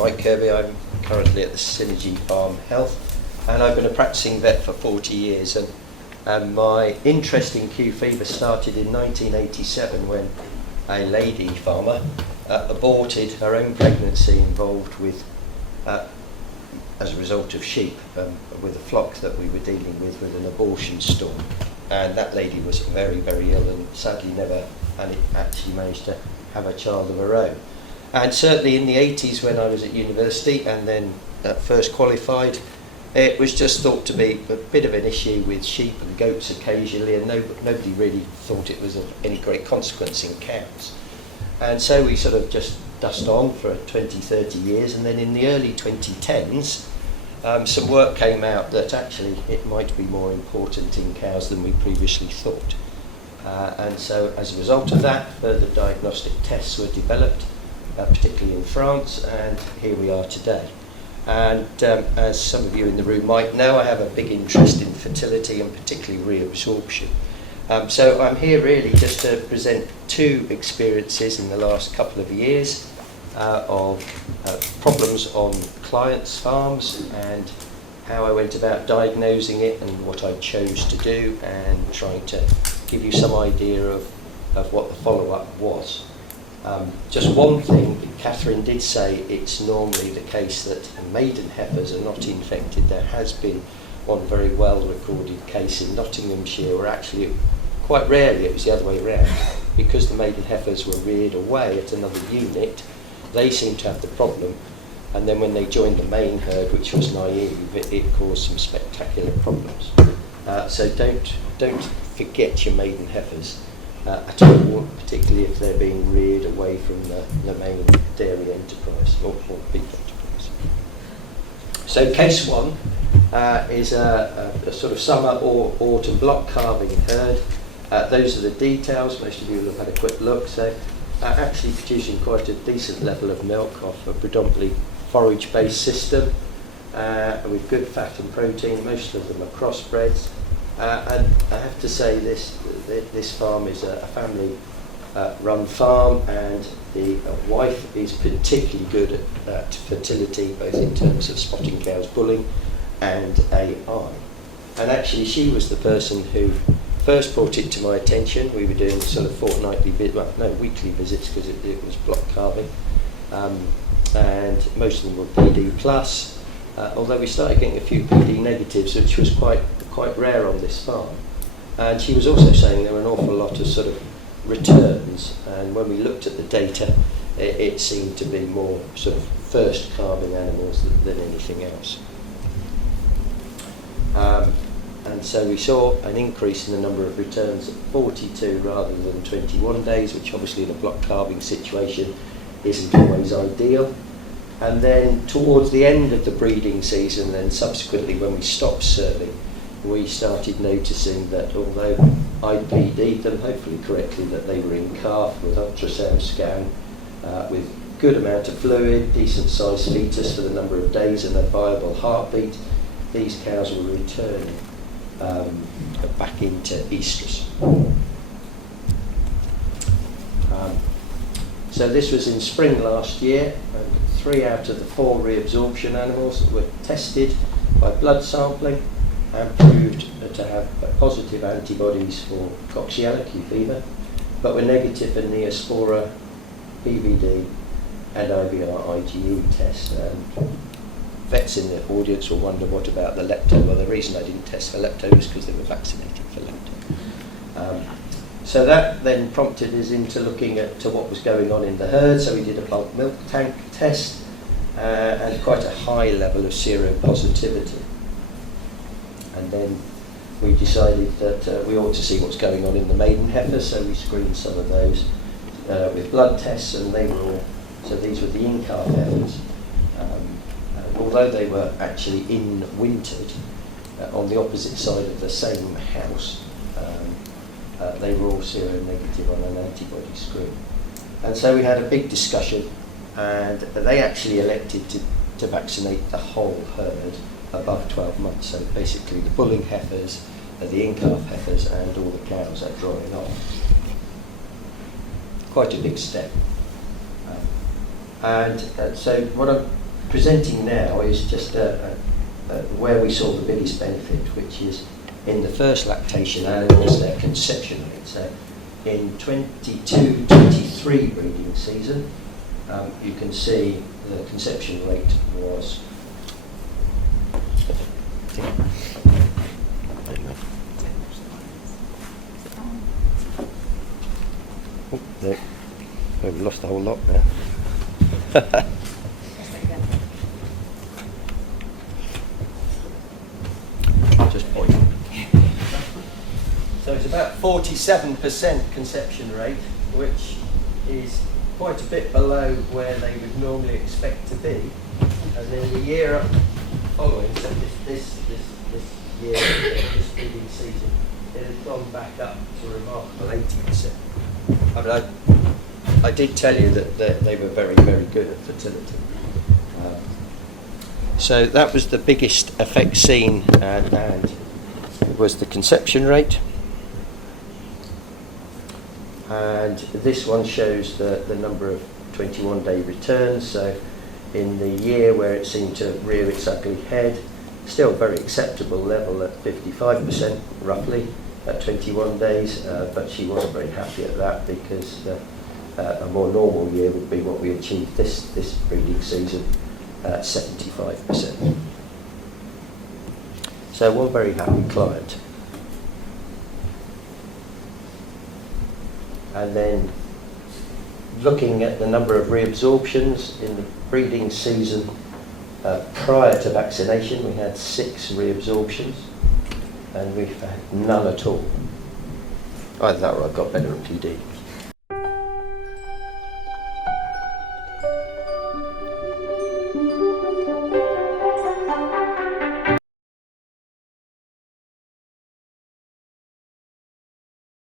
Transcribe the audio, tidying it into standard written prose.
Mike Kirby. I'm currently at the Synergy Farm Health, and I've been a practicing vet for 40 years. And my interest in Q fever started in 1987 when a lady farmer aborted her own pregnancy involved with, as a result of sheep, with a flock that we were dealing with an abortion storm. And that lady was very, very ill and sadly never actually managed to have a child of her own. And certainly in the 80s when I was at university and then first qualified, it was just thought to be a bit of an issue with sheep and goats occasionally, and nobody really thought it was of any great consequence in cows. And so we sort of just dust on for 20, 30 years, and then in the early 2010s, some work came out that actually it might be more important in cows than we previously thought. And so as a result of that, further diagnostic tests were developed, particularly in France, and here we are today. And as some of you in the room might know, I have a big interest in fertility and particularly reabsorption. So I'm here really just to present two experiences in the last couple of years of problems on clients' farms and how I went about diagnosing it and what I chose to do, and trying to give you some idea of what the follow-up was. Just one thing, Catherine did say it's normally the case that maiden heifers are not infected. There has been one very well recorded case in Nottinghamshire where actually quite rarely it was the other way around. Because the maiden heifers were reared away at another unit, they seemed to have the problem, and then when they joined the main herd, which was naive, it caused some spectacular problems. So don't forget your maiden heifers at all, particularly if they're being reared away from the main dairy enterprise or beef enterprise. So case one is a sort of summer or autumn block calving herd. Those are the details. Most of you will have had a quick look. So actually producing quite a decent level of milk off a predominantly forage-based system with good fat and protein. Most of them are crossbreds. And I have to say this farm is a family run farm, and the wife is particularly good at fertility, both in terms of spotting cows, bulling and AI. And actually she was the person who first brought it to my attention. We were doing sort of weekly visits because it was block calving, and most of them were PD plus, although we started getting a few PD negatives, which was quite rare on this farm. And she was also saying there were an awful lot of sort of returns, and when we looked at the data, it seemed to be more sort of first calving animals than anything else. And so we saw an increase in the number of returns at 42 rather than 21 days, which obviously in a block calving situation isn't always ideal. And then towards the end of the breeding season, and subsequently when we stopped serving, we started noticing that although I PD'd them, hopefully correctly, that they were in calf with ultrasound scan, with good amount of fluid, decent sized fetus for the number of days and a viable heartbeat. These cows were returning back into estrus. So this was in spring last year, and 3 out of the 4 reabsorption animals were tested by blood sampling and proved to have positive antibodies for Coxiella, Q fever, but were negative for Neospora, PVD and IBR IgE test. And vets in the audience will wonder what about the lepto. Well, the reason I didn't test for lepto is because they were vaccinated for lepto. So that then prompted us into looking at what was going on in the herd. So we did a bulk milk tank test and quite a high level of seropositivity. And then we decided that we ought to see what's going on in the maiden heifers, so we screened some of those with blood tests, and they were all, so these were the in-calf heifers. Although they were actually in-wintered on the opposite side of the same house, they were all seronegative on an antibody screen. And so we had a big discussion, and they actually elected to vaccinate the whole herd above 12 months. So basically the bulling heifers, the in-calf heifers, and all the cows are drawing off. Quite a big step. So what I'm presenting now is just where we saw the biggest benefit, which is in the first lactation animals, their conception rate. So in 22-23 breeding season, you can see the conception rate was there. We've lost a whole lot now. Just point. So it's about 47% conception rate, which is quite a bit below where they would normally expect to be. And then the year up following, so this year, this breeding season, it has gone back up to a remarkable 80%. I mean, I did tell you that they were very, very good at fertility. So that was the biggest effect seen, and it was the conception rate. And this one shows the number of 21-day returns. So in the year where it seemed to rear its ugly head, still very acceptable level at 55% roughly at 21 days, but she wasn't very happy at that because a more normal year would be what we achieved this breeding season at 75%. So one very happy client. And then looking at the number of reabsorptions in the breeding season prior to vaccination, we had 6 reabsorptions, and we've had none at all. Either that or I got better at PD.